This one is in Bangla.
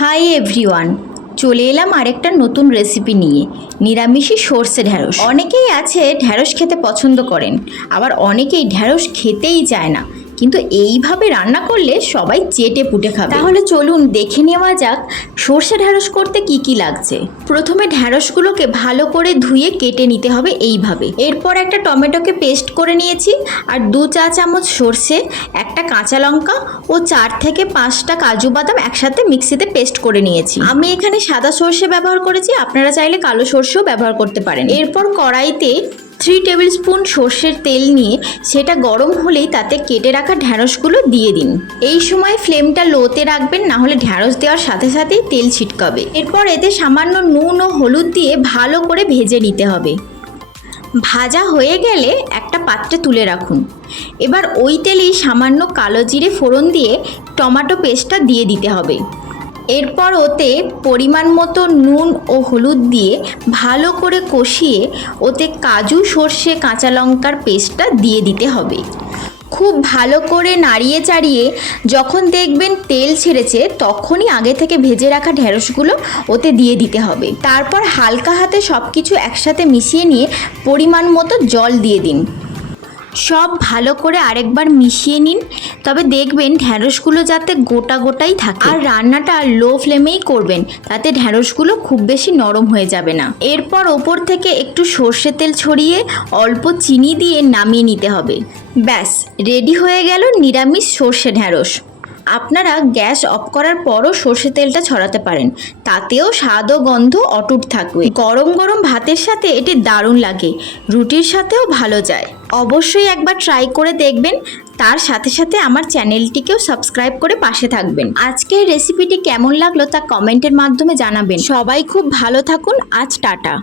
হাই এভরিওয়ান, চলে এলাম আরেকটা নতুন রেসিপি নিয়ে। নিরামিষি সর্ষে ঢ্যাঁড়স। অনেকেই আছে ঢ্যাঁড়স খেতে পছন্দ করেন, আবার অনেকেই ঢ্যাঁড়স খেতেই চায় না, কিন্তু এইভাবে রান্না করলে সবাই চেটে পুটে খাবে। তাহলে চলুন দেখে নেওয়া যাক সর্ষে ঢ্যাঁড়স করতে কি কি লাগছে। প্রথমে ঢ্যাঁড়সগুলোকে ভালো করে ধুয়ে কেটে নিতে হবে এইভাবে। এরপর একটা টমেটোকে পেস্ট করে নিয়েছি, আর 2 চা চামচ সর্ষে, একটা কাঁচা লঙ্কা ও 4 থেকে 5টা কাজু বাদাম একসাথে মিক্সিতে পেস্ট করে নিয়েছি। আমি এখানে সাদা সর্ষে ব্যবহার করেছি, আপনারা চাইলে কালো সর্ষেও ব্যবহার করতে পারেন। এরপর কড়াইতে 3 টেবিল স্পুন সর্ষের তেল নিয়ে সেটা গরম হলেই তাতে কেটে রাখা ঢ্যাঁড়সগুলো দিয়ে দিন। এই সময় ফ্লেমটা লোতে রাখবেন, না হলে ঢ্যাঁড়স দেওয়ার সাথে সাথেই তেল ছিটকাবে। এরপর এতে সামান্য নুন ও হলুদ দিয়ে ভালো করে ভেজে নিতে হবে। ভাজা হয়ে গেলে একটা পাত্রে তুলে রাখুন। এবার ওই তেলেই সামান্য কালো জিরে ফোড়ন দিয়ে টমেটো পেস্টটা দিয়ে দিতে হবে। এরপর ওতে পরিমাণ মতো নুন ও হলুদ দিয়ে ভালো করে কষিয়ে ওতে কাজু, সর্ষে, কাঁচা লঙ্কার পেস্টটা দিয়ে দিতে হবে। খুব ভালো করে নাড়িয়ে চাড়িয়ে যখন দেখবেন তেল ছেড়েছে, তখনই আগে থেকে ভেজে রাখা ঢ্যাঁড়সগুলো ওতে দিয়ে দিতে হবে। তারপর হালকা হাতে সব কিছু একসাথে মিশিয়ে নিয়ে পরিমাণ মতো জল দিয়ে দিন। সব ভালো করে আরেকবার মিশিয়ে নিন, তবে দেখবেন ঢ্যাঁড়সগুলো যাতে গোটা গোটাই থাকে। আর রান্নাটা লো ফ্লেমেই করবেন, তাতে ঢ্যাঁড়সগুলো খুব বেশি নরম হয়ে যাবে না। এরপর ওপর থেকে একটু সর্ষে তেল ছড়িয়ে অল্প চিনি দিয়ে নামিয়ে নিতে হবে। ব্যাস, রেডি হয়ে গেল নিরামিষ সর্ষে ঢ্যাঁড়স। আপনারা গ্যাস অফ করার পরও সর্ষে তেলটা ছড়াতে পারেন, তাতেও স্বাদ ও গন্ধ অটুট থাকবে। গরম গরম ভাতের সাথে এটি দারুণ লাগে, রুটির সাথেও ভালো যায়। অবশ্যই একবার ট্রাই করে দেখবেন। তার সাথে সাথে আমার চ্যানেলটিকেও সাবস্ক্রাইব করে পাশে থাকবেন। আজকের রেসিপিটি কেমন লাগলো তা কমেন্টের মাধ্যমে জানাবেন। সবাই খুব ভালো থাকুন। আজ টাটা।